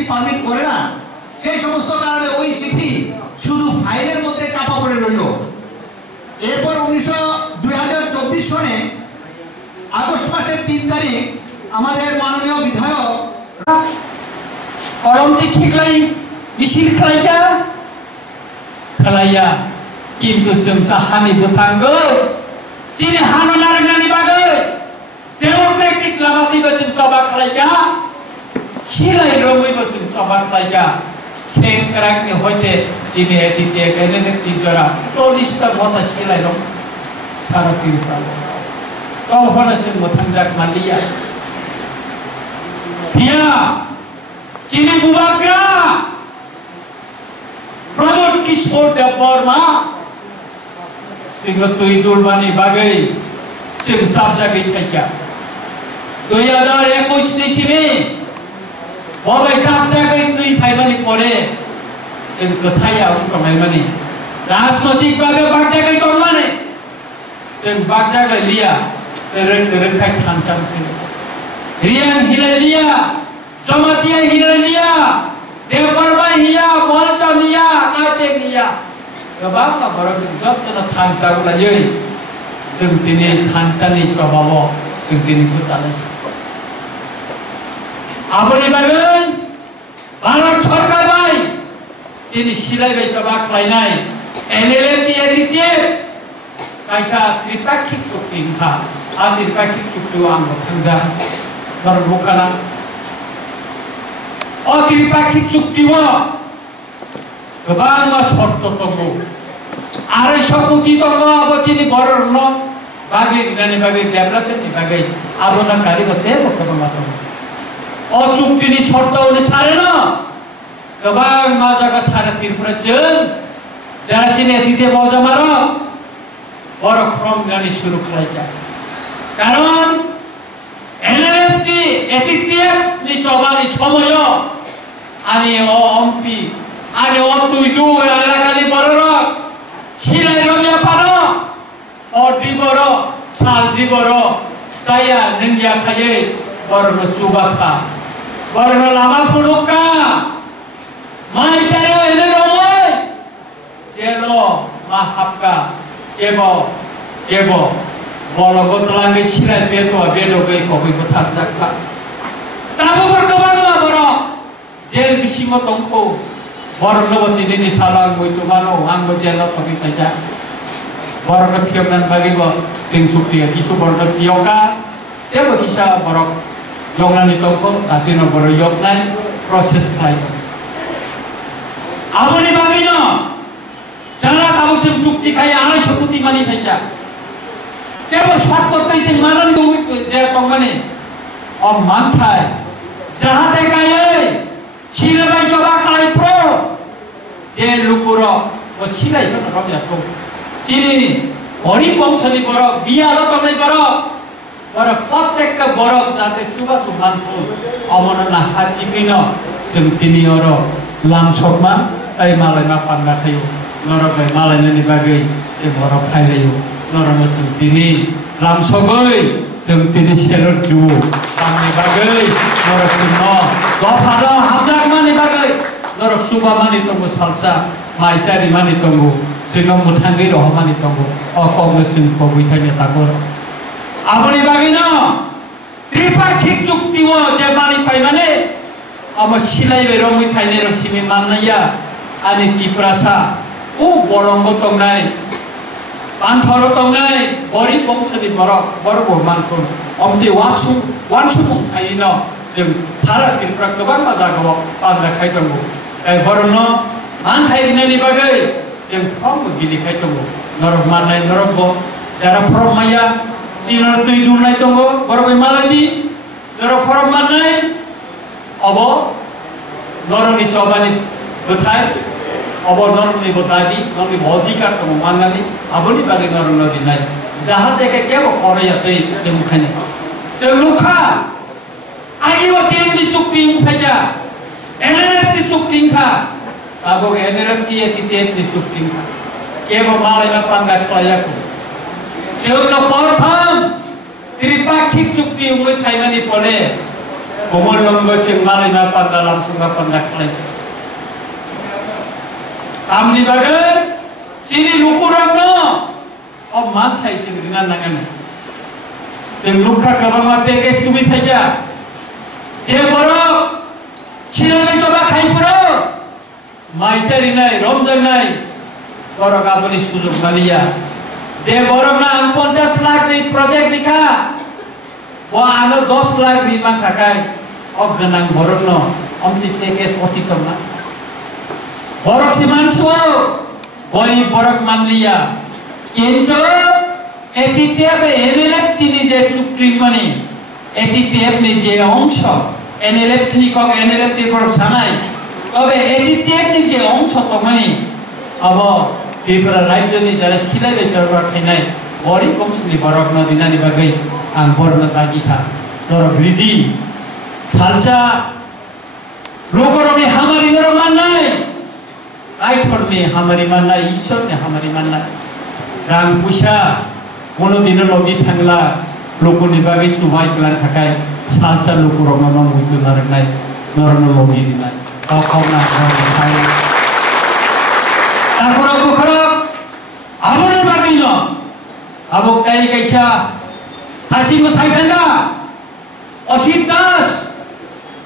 চিঠি পারমিট করে না, সেই সমস্ত কারণে ওই চিঠি শুধু ফাইলের মধ্যে চাপা পড়ে রইল। এরপর 2024 সনে আগস্ট মাসের 3 তারিখ আমাদের মাননীয় বিধায়ক কলমটি ঠিকলাই মিছিল খালাইয়া কিন্তু जों साहानि बोसांगो चिनि हानो नारनानि बागै डेमोक्रेटिक लामानिबो जों सभा खालायगा सिलाय रमैबो जों सभा खालायगा सेंग्रानि हयते दिनै दिनै गायनानै तिजरा 40टा भटा सिलाय रम सारा तिरफ्रा कलहना जों मोथांजाक मालिया बिया चिनि बुबाग्रा प्रमोद किशोर देव बर्मा जोङो दुइ दुलबानि बागै जों साबजागै थाइका 2021 निसिमि बबे साबजागै दुइ फाइबानि परे जों गोथाया उनफ्रामायमानि राजनैतिक बागै बागजागै दंमाने जों बागजागै लिया रोंखाय थानचां रियां हिलाय लिया जमातिया हिलाय लिया देवबर्मा हिया मलचा मिया आते मिया गोबां न'खराव जों जत्न थानचाखौ लायो जों दिनै थानचानि प्रभाबाव जों दिनै फोसानाय आबोनि बागै भारत सरकार बाय दिनै सिलायबाय सभा खालायनाय एनएलए कायसा त्रिपाक्षिक चुक्ति ओंखा आ त्रिपाक्षिक चुक्तियाव आंबो थांजा भारत बुखाना त्रिपाक्षिक चुक्तियाव गोबां शर्त दङ 250 कोटी दङ अब चिनि बरनो बागै दिनानि बागै डेभलपमेन्टनि बागै आबोना कारिगते बखबा दङ चुक्तिनि शर्तआवनो सारेन गोबां मा जागा सारे तिरपुरा जों যারা চিনি দিতে মজা মারো বড় ফর্ম গানি শুরু খাইছা কারণ এনএফটি এটিটিএফ নি চবানি সময় আনি ও এমপি আরে ও তুই দু এলাকানি বড় ছিলাই রমিয়া পারো ও দিবর সাল দিবর চাইয়া নিয়া খাইয়ে বড় চুবাখা বড় লামা ফুলুকা মাইচারে এনে রময় Jelo mahapka ebo bologot langi sirai beto gai kogi betarjakka tabu berkembang lah boro jel bisimo tongko boro loboti ini salang itu mano anggo jelo kogi kaja boro lepiok dan bagi bo ting sukti isu boro lepioka ebo kisah boro yongan itu tongko tapi no boro yoknai proses lain apa nih bagi no যারা তাবসিম চুক্তি খাই 250 কোটি মানি থাইকা তেও সব করতে যে মানন যে কমানে ও মানথায় যাহাতে গায়ে সিরাবাই সভা খাই প্রো যে লুকুর ও সিরাই তো রবিয়াতো চিনি হরি বংশনি বড় বিয়ালো তমাই বড় বড় প্রত্যেকটা বড় যাতে সুবা সুমান ফুল অমননা হাসিকিন जों दिनै अर लामसकमा ताइ मालायना पान्ना खायो नरबै मालायनि बागै जों बर' खायलायो नरम जों दिनै लामसगै जों दिनै सेलर जुवो आंनि बागै नरक सिंह दफादा हाबजाक मानि बागै नरक सुबा मानि दंगो सालसा माइसारि मानि दंगो जों मुथांगै रह मानि दंगो अ कংগ্রেসनि पबिथानि तागो आबनि बागै न त्रिपाक्षिक चुक्तिव जे मानि पाइ माने अब सिलाइबे रमै थाइने रसिमे माननाया आनि तिप्रासा ओ बरंग तंनाय पान्थर तंनाय बरि बंशनि बर मानखौ अमदि वानसु थाइनो जों सारा तिप्रा गोबां जागाव पान्ना खाय दङ जाय बरनो मान थाइनायनि बागै जों फ्रम गिलिखाय दङ नरक माननाय नरक जारा फ्रम माया तिनर दै दुनाय दङ बरबै मालायनि नरक फ्रम माननाय अब नरनि सबानि बोथाय अब नरनि बोथादि नरनि अधिकार दङ माननानै आबनि बागै नरन दिनाय जाहाते के केबो करयातै जों खाने जों लुखा आगिव टिएमनि चुक्ति उफाजा एनएलएफनि चुक्ति खा आबो एनएलएफनि टिएमनि चुक्ति खा केबो मालायना पांगा खालायाखै जों प्रथम त्रिपाक्षिक चुक्ति उमै थाइमानि पले Kumul nunggu cengmari mapan dalam sungai pendak lagi. Kami bagai sini lukurang no. Oh mantai sini dengan nangan. Dan luka kabang apa guys tumi saja. Dia borok. Sini coba kai pura. Maisari nai, Ramzan nai. Borok apa ni sujud malia. Dia borok na 50 lakh ni projek dikha. Wah anu 10 lakh lima kakai. Oh genang borok no. Om tikes oti tomna. Borok si mansuo. Boy borok manlia. কিন্তু ATTF NLF তিনি যে চুক্তি মানে ATTF নি যে অংশ NLF তিনি cock NLF তি বড় জানাই তবে এটিটিএফ নি যে অংশ তো মানে अब ত্রিপুরা রাজ্য নি যারা সিলাইবে চরবা খাইনাই বড়ি কমসলি বরক নদিনানি বাগৈ আং বর্ণ তাগিখা দর গ্রিডি খালসা লোকরমি হামারি গর মাননাই আইথর মে হামারি মাননাই ঈশ্বর নে হামারি মাননাই Rang pusa, kono dino logi thangla, loko ni bagai subai kelan thakai, salsa loko roma mutu naranai, norno logi dinai. Kau kau na kau kai. Takura bukhara, abo ni bagai no, abo kai kaisa, hasi ko sai thanga, Osit Das,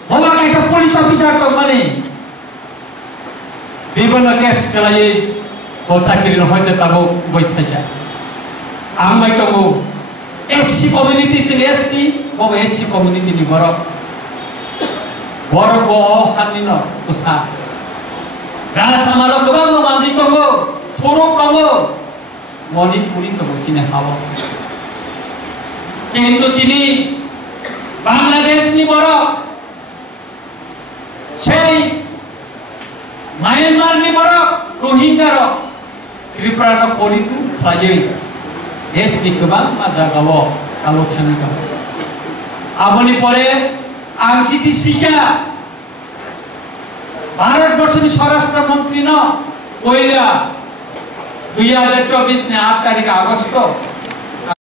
bawa kaisa police officer kau mani. Bibana kes kalai. Kota kiri no hoite tabo boy thaja amai tabo SC community sing ST bo SC community ni borok bo hanino usa rasa maro togo mandi togo thuruk togo moni puri togo chine hawa kintu tini Bangladesh ni borok sei Myanmar ni borok Rohingya rok Triprana Koritu Rajai Es di kebang ada gawo kalau thani gawo Aboni pore Angsiti Sikha Bharatbharsh ni Swarashtra Mantri no Oila 2024 ne 8 তারিখ August